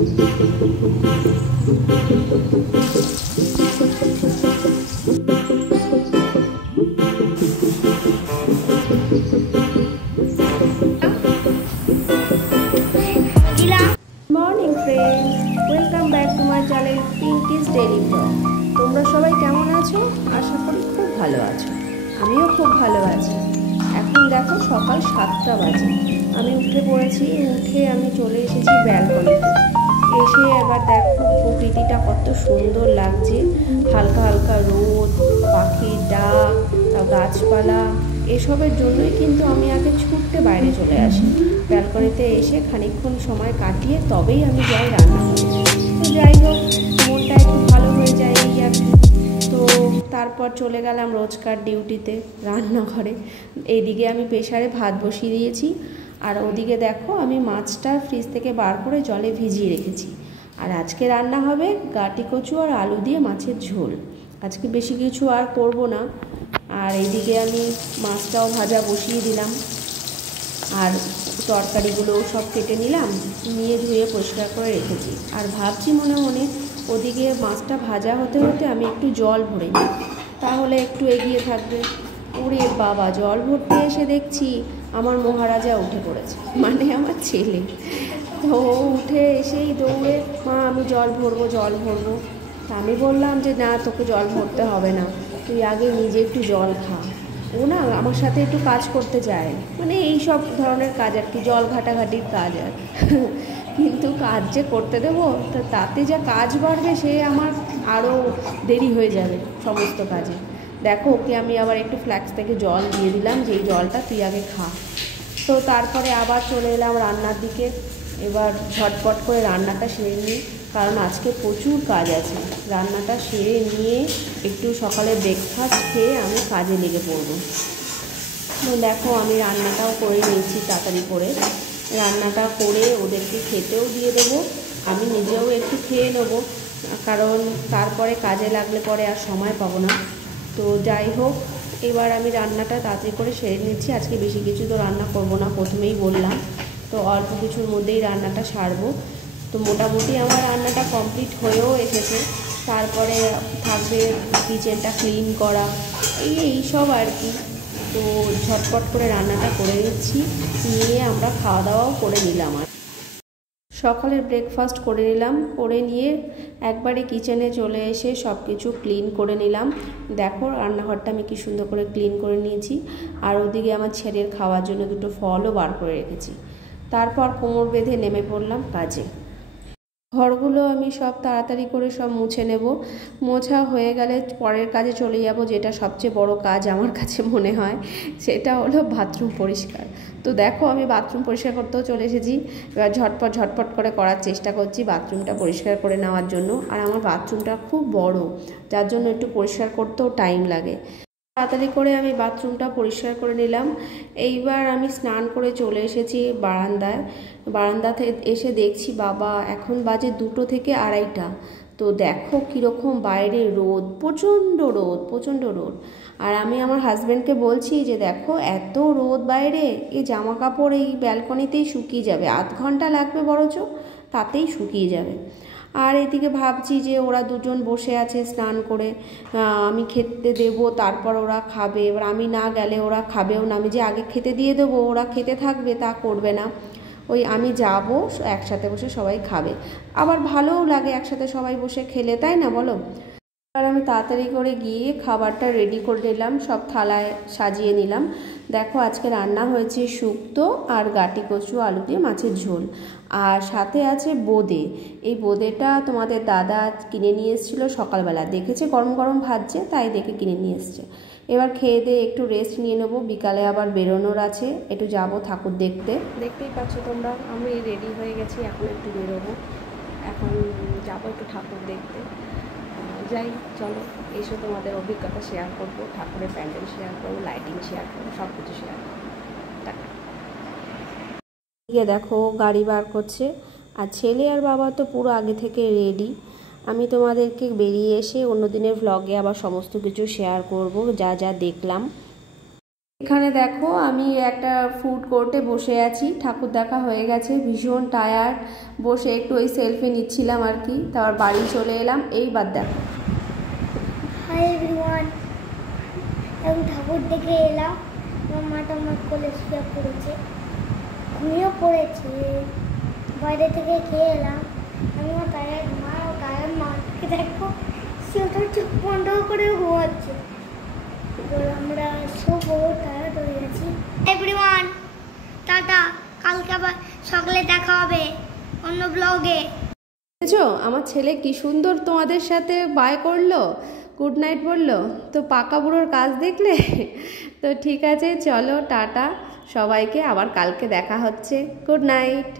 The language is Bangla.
Morning friends, welcome back to my channel Pinki's daily blog. তোমরা সবাই কেমন আছো? আশা করি খুব ভালো আছো। আমিও খুব ভালো আছি। এখন দেখো সকাল 7টা বাজে, আমি উঠে পড়েছি। উঠে আমি চলে এসেছি ব্যালকনিতে। এসে এবার দেখো প্রকৃতিটা কত সুন্দর লাগছে। হালকা হালকা রোদ, পাখির ডাক, গাছপালা, এসবের জন্যই কিন্তু আমি আগে ছুটতে বাইরে চলে আসি। ব্যালকনিতে এসে খানিকক্ষণ সময় কাটিয়ে তবেই আমি যাই রান্নাঘরে। তো যাই হোক, মনটা একটু ভালো হয়ে যায় এই আর কি। তো তারপর চলে গেলাম রোজকার ডিউটিতে রান্নাঘরে। এইদিকে আমি প্রেসারে ভাত বসিয়ে দিয়েছি, আর ওদিকে দেখো আমি মাছটা ফ্রিজ থেকে বার করে জলে ভিজিয়ে রেখেছি। আর আজকে রান্না হবে গাটি কচু আর আলু দিয়ে মাছের ঝোল। আজকে বেশি কিছু আর করব না। আর এইদিকে আমি মাছটাও ভাজা বসিয়ে দিলাম, আর তরকারিগুলোও সব কেটে নিলাম, নিয়ে ধুয়ে পরিষ্কার করে রেখেছি। আর ভাবছি মনে মনে ওদিকে মাছটা ভাজা হতে হতে আমি একটু জল ভরে নিই, তাহলে একটু এগিয়ে থাকবে। ওরে বাবা, জল ভরতে এসে দেখছি আমার মহারাজা উঠে পড়েছে, মানে আমার ছেলে। তো উঠে এসেই দৌড়ে, মা আমি জল ভরবো জল ভরবো। তা আমি বললাম যে না, তোকে জল ভরতে হবে না, তুই আগে নিজে একটু জল খা। ও না আমার সাথে একটু কাজ করতে চায়, মানে এই সব ধরনের কাজ আর কি, জল ঘাটাঘাটির কাজ আর কিন্তু কাজ যে করতে দেবো, তাতে যা কাজ বাড়বে, সে আমার আরও দেরি হয়ে যাবে সমস্ত কাজে। দেখো ওকে আমি আবার একটু ফ্ল্যাক্স থেকে জল দিয়ে দিলাম, যে এই জলটা তুই আগে খা। তো তারপরে আবার চলে এলাম রান্নার দিকে। এবার ঝটপট করে রান্নাটা সেরে নিই, কারণ আজকে প্রচুর কাজ আছে। রান্নাটা সেরে নিয়ে একটু সকালে ব্রেকফাস্ট খেয়ে আমি কাজে লেগে পড়বো। তো দেখো আমি রান্নাটাও করে নিয়েছি তাড়াতাড়ি করে। রান্নাটা করে ওদেরকে খেতেও দিয়ে দেবো, আমি নিজেও একটু খেয়ে নেবো, কারণ তারপরে কাজে লাগলে পরে আর সময় পাবো না। তো যাই হোক, এবার আমি রান্নাটা তাড়াতাড়ি করে সেরে নিচ্ছি। আজকে বেশি কিছু তো রান্না করব না, প্রথমেই বললাম। তো অল্প কিছুর মধ্যেই রান্নাটা সারবো। তো মোটামুটি আমার রান্নাটা কমপ্লিট হয়েও এসেছে। তারপরে থাকবে কিচেনটা ক্লিন করা, এই সব আর কি। তো ঝটপট করে রান্নাটা করে নিচ্ছি, নিয়ে আমরা খাওয়া দাওয়াও করে নিলাম। আর সকালের ব্রেকফাস্ট করে নিলাম, করে নিয়ে একবারে কিচেনে চলে এসে সব কিছু ক্লিন করে নিলাম। দেখো রান্নাঘরটা আমি কি সুন্দর করে ক্লিন করে নিয়েছি। আর ওদিকে আমার ছেলের খাওয়ার জন্য দুটো ফলও বার করে রেখেছি। তারপর কোমর বেঁধে নেমে পড়লাম কাজে। ঘরগুলো আমি সব তাড়াতাড়ি করে সব মুছে নেব। মোছা হয়ে গেলে পরের কাজে চলে যাব, যেটা সবচেয়ে বড় কাজ আমার কাছে মনে হয়, সেটা হলো বাথরুম পরিষ্কার। তো দেখো আমি বাথরুম পরিষ্কার করতেও চলে এসেছি। এবার ঝটপট ঝটপট করে করার চেষ্টা করছি বাথরুমটা পরিষ্কার করে নেওয়ার জন্য। আর আমার বাথরুমটা খুব বড়, যার জন্য একটু পরিষ্কার করতেও টাইম লাগে। তাড়াতাড়ি করে আমি বাথরুমটা পরিষ্কার করে নিলাম। এইবার আমি স্নান করে চলে এসেছি বারান্দায়। বারান্দাতে এসে দেখছি বাবা এখন বাজে 2টো থেকে 2:30টা। তো দেখো কীরকম বাইরে রোদ, প্রচণ্ড রোদ, প্রচণ্ড রোদ। আর আমি আমার হাজব্যান্ডকে বলছি যে দেখো এত রোদ বাইরে, এই জামা কাপড় এই ব্যালকনিতেই শুকিয়ে যাবে, আধ ঘন্টা লাগবে বরঞ্চ, তাতেই শুকিয়ে যাবে। আর এদিকে ভাবছি যে ওরা দুজন বসে আছে স্নান করে, আমি খেতে দেবো, তারপর ওরা খাবে। এবার আমি না গেলে ওরা খাবেও না, আমি যে আগে খেতে দিয়ে দেবো ওরা খেতে থাকবে তা করবে না। ওই আমি যাব, একসাথে বসে সবাই খাবে, আবার ভালোও লাগে একসাথে সবাই বসে খেলে, তাই না বলো? আর আমি তাড়াতাড়ি করে গিয়ে খাবারটা রেডি করে নিলাম, সব থালায় সাজিয়ে নিলাম। দেখো আজকে রান্না হয়েছে শুক্তো আর গাটি কচু আলু দিয়ে মাছের ঝোল, আর সাথে আছে বোঁদে। এই বোঁদেটা তোমাদের দাদা কিনে নিয়ে এসেছিলো সকালবেলা, দেখেছে গরম গরম ভাজছে, তাই দেখে কিনে নিয়ে এসছে। এবার খেয়ে দিয়ে একটু রেস্ট নিয়ে নেবো, বিকালে আবার বেরোনোর আছে, একটু যাব ঠাকুর দেখতে। দেখতেই পাচ্ছ তোমরা, আমি রেডি হয়ে গেছি, এখন একটু বেরোবো, এখন যাবো একটু ঠাকুর দেখতে। যাই, চলো এসে তোমাদের অভিজ্ঞতা শেয়ার করবো, ঠাকুরের প্যান্ডেল শেয়ার করবো, লাইটিং শেয়ার করবো, সব কিছু শেয়ার করবো। টাটা। দেখো গাড়ি বার করছে, আর ছেলে আর বাবা তো পুরো আগে থেকে রেডি। আমি তোমাদেরকে বেরিয়ে এসে অন্য দিনের ভ্লগে আবার সমস্ত কিছু শেয়ার করব, যা যা দেখলাম। এখানে দেখো আমি একটা ফুড কোর্টে বসে আছি, ঠাকুর দেখা হয়ে গেছে, ভীষণ টায়ার্ড, বসে একটু ওই সেলফি নিচ্ছিলাম আর কি, তারপর বাড়ি চলে এলাম। এইবার দেখো হাই এভরিওয়ান, আমি ঠাকুর দেখে এলাম। আমার মাটা আমার কোলে শুয়ে পড়েছে, ঘুমিয়েও পড়েছে। বাইরে থেকে খেয়ে এলাম। আমি আমার গায়ের মাকে দেখো, সে তো চোখ বন্ধ করে ঘুমাচ্ছে। এবার আমরা শোবো, টায়ার্ড হয়ে গেছি। এভরিওয়ান টাটা, কালকে আবার সকালে দেখা হবে অন্য ব্লগে। বুঝেছো আমার ছেলে কি সুন্দর তোমাদের সাথে বাই করলো, গুড নাইট বললো। তো পাকা বুড়োর কাজ দেখলে। তো ঠিক আছে, চলো টাটা সবাইকে, আবার কালকে দেখা হচ্ছে। Good night.